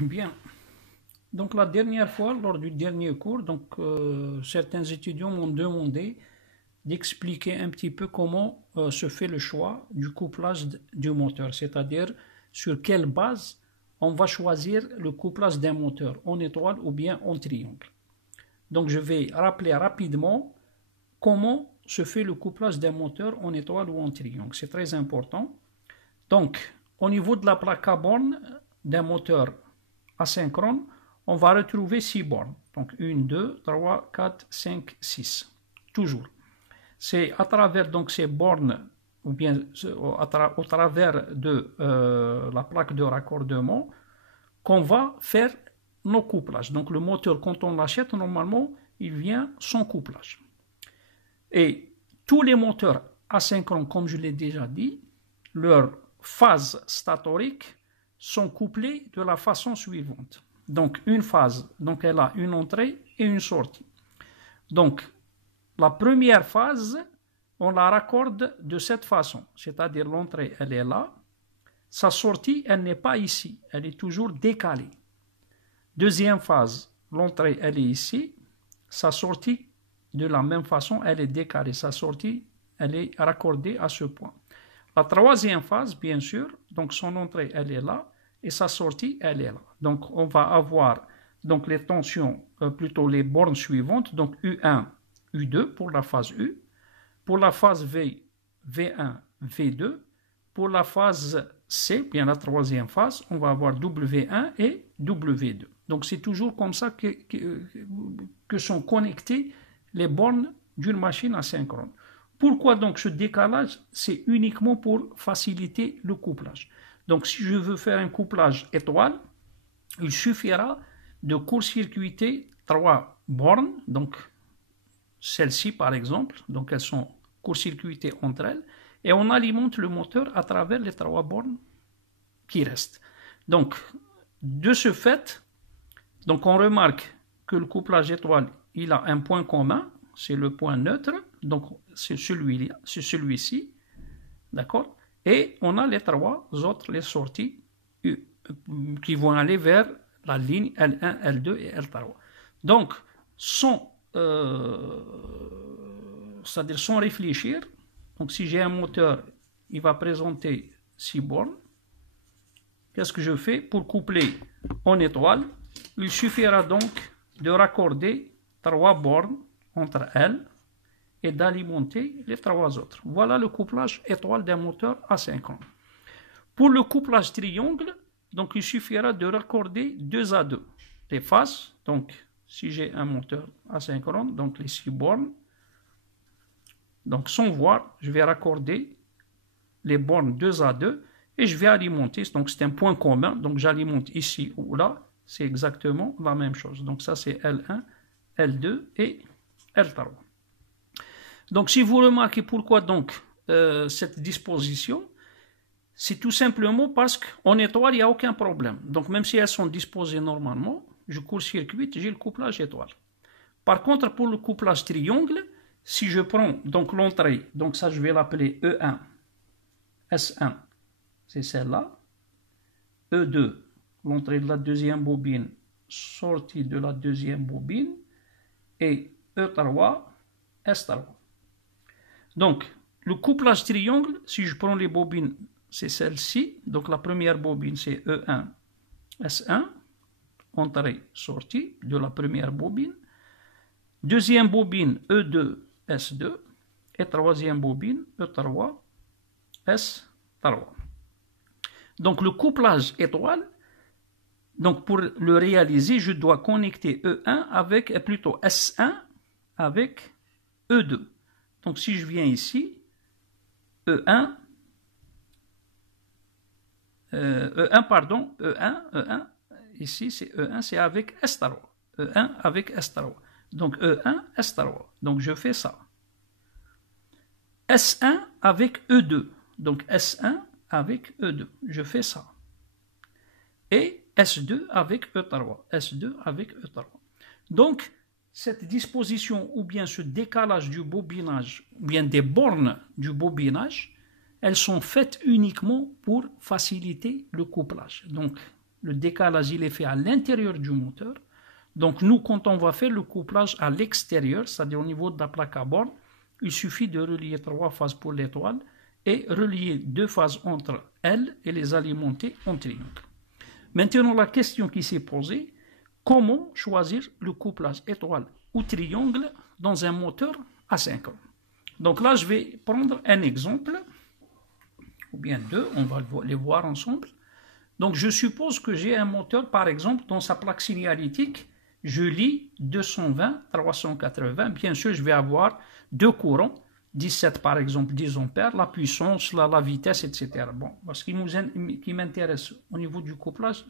Bien. Donc la dernière fois, lors du dernier cours, certains étudiants m'ont demandé d'expliquer un petit peu comment se fait le choix du couplage du moteur, c'est-à-dire sur quelle base on va choisir le couplage d'un moteur, en étoile ou bien en triangle. Donc je vais rappeler rapidement comment se fait le couplage d'un moteur en étoile ou en triangle. C'est très important. Donc, au niveau de la plaque à bornes d'un moteur asynchrone, on va retrouver 6 bornes. Donc 1, 2, 3, 4, 5, 6. Toujours. C'est à travers donc ces bornes, ou bien au travers de la plaque de raccordement, qu'on va faire nos couplages. Donc le moteur, quand on l'achète, normalement, il vient sans couplage. Et tous les moteurs asynchrones, comme je l'ai déjà dit, leurs phases statoriques sont couplées de la façon suivante. Donc une phase, donc elle a une entrée et une sortie. Donc la première phase, on la raccorde de cette façon, c'est-à-dire l'entrée, elle est là, sa sortie, elle n'est pas ici, elle est toujours décalée. Deuxième phase, l'entrée, elle est ici, sa sortie, de la même façon, elle est décalée, sa sortie, elle est raccordée à ce point. La troisième phase, bien sûr, donc son entrée, elle est là, et sa sortie, elle est là. Donc on va avoir donc les tensions, plutôt les bornes suivantes, donc U1, U2 pour la phase U, pour la phase V, V1, V2, pour la phase C, bien la troisième phase, on va avoir W1 et W2. Donc c'est toujours comme ça que sont connectées les bornes d'une machine asynchrone. Pourquoi donc ce décalage? C'est uniquement pour faciliter le couplage. Donc si je veux faire un couplage étoile, il suffira de court-circuiter 3 bornes, donc celles-ci par exemple, donc elles sont court-circuitées entre elles, et on alimente le moteur à travers les 3 bornes qui restent. Donc de ce fait, donc on remarque que le couplage étoile, il a un point commun, c'est le point neutre, donc c'est celui-ci, d'accord? Et on a les 3 autres, les sorties qui vont aller vers la ligne L1, L2 et L3. Donc, c'est-à-dire sans réfléchir, donc si j'ai un moteur, il va présenter 6 bornes. Qu'est-ce que je fais pour coupler en étoile? Il suffira donc de raccorder 3 bornes entre elles et d'alimenter les 3 autres. Voilà le couplage étoile d'un moteur asynchrone. Pour le couplage triangle, donc il suffira de raccorder 2 à 2 les phases. Donc si j'ai un moteur asynchrone, donc les 6 bornes, donc sans voir, je vais raccorder les bornes 2 à 2 et je vais alimenter. Donc c'est un point commun, donc j'alimente ici ou là, c'est exactement la même chose. Donc ça c'est L1, L2 et L3. Donc si vous remarquez pourquoi donc cette disposition, c'est tout simplement parce qu'en étoile, il n'y a aucun problème. Donc même si elles sont disposées normalement, je court-circuite, j'ai le couplage étoile. Par contre, pour le couplage triangle, si je prends donc l'entrée, donc ça je vais l'appeler E1, S1, c'est celle-là, E2, l'entrée de la deuxième bobine, sortie de la deuxième bobine, et E3, S3. Donc, le couplage triangle, si je prends les bobines, c'est celle-ci. Donc, la première bobine, c'est E1, S1, entrée, sortie de la première bobine. Deuxième bobine, E2, S2. Et troisième bobine, E3, S3. Donc, le couplage étoile, donc pour le réaliser, je dois connecter E1 avec, plutôt S1 avec E2. Donc si je viens ici, E1, E1, ici c'est E1, c'est avec S3. E1 avec S3. Donc E1, S3. Donc je fais ça. S1 avec E2. Donc S1 avec E2. Je fais ça. Et S2 avec E3. S2 avec E3. Donc, cette disposition ou bien ce décalage du bobinage, ou bien des bornes du bobinage, elles sont faites uniquement pour faciliter le couplage. Donc, Le décalage, il est fait à l'intérieur du moteur. Donc nous, quand on va faire le couplage à l'extérieur, c'est-à-dire au niveau de la plaque à borne, il suffit de relier 3 phases pour l'étoile et relier 2 phases entre elles et les alimenter en triangle. Maintenant, la question qui s'est posée, comment choisir le couplage étoile ou triangle dans un moteur asynchrone? Donc là, je vais prendre un exemple, ou bien deux, on va les voir ensemble. Donc je suppose que j'ai un moteur, par exemple, dans sa plaque signalétique, je lis 220, 380, bien sûr je vais avoir deux courants, 17 par exemple, 10 ampères, la puissance, la vitesse, etc. Bon, ce qui m'intéresse au niveau du couplage,